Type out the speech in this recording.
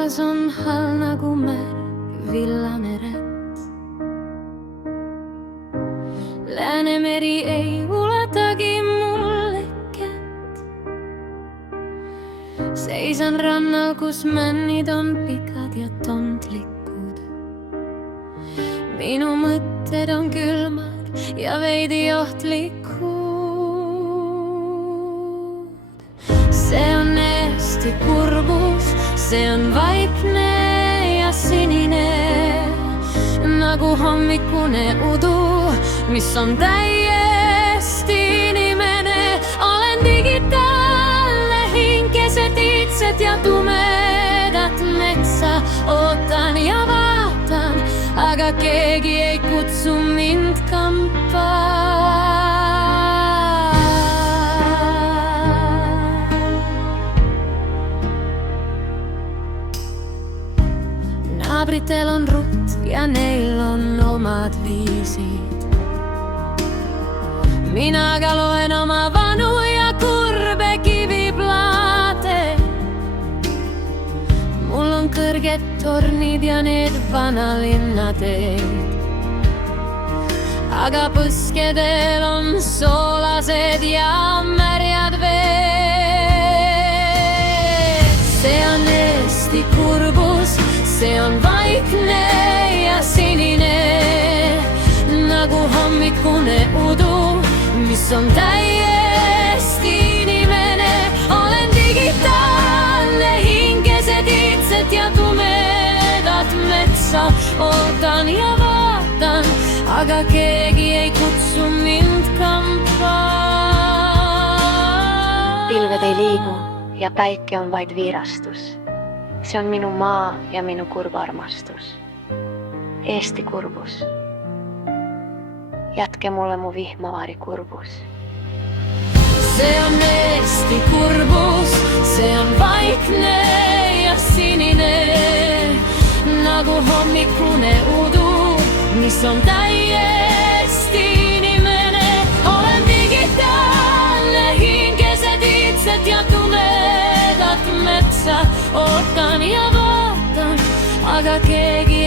taevas on hall nagu mer villameret. Läänemeri ei ulatagi mulle kätt. Seisan rannal, kus männid on pikad ja tondlikud. Minu mõtted on külmad ja veidi ohtlikud. See on Eesti kurbus, see on vaikne ja sinine, nagu hommikune udu, mis on täiesti inimene. Olen digitaalne hing keset iidset ja tumedat metsa. Ootan ja vaatan, aga keegi ei kutsu mind kampaan. Naabritel on rutt ja neil on omad viisid. Mina aga loen oma vanu ja kurbe kiviplaate. Mul on kõrged tornid ja need vanalinnateed, aga põskedel on soolased ja märjad veed. See on Eesti kurbus, see on vaikne ja sinine, nagu hommikune udu, mis on täiesti inimene. Olen digitaalne hing keset iidset ja tumedat metsa. Ootan ja vaatan, aga keegi ei kutsu mind kampaan. Pilved ei liigu ja päike on vaid viirastus. See on minu maa ja minu kurb armastus. Eesti kurbus. Jätke mulle mu vihmavari kurbus. See on Eesti kurbus, see on vaikne ja sinine, nagu hommikune udu, mis on täiesti inimene. Olen digitaalne hing keset iidset ja tumedat metsa. Ootan ja vaatan, aga keegi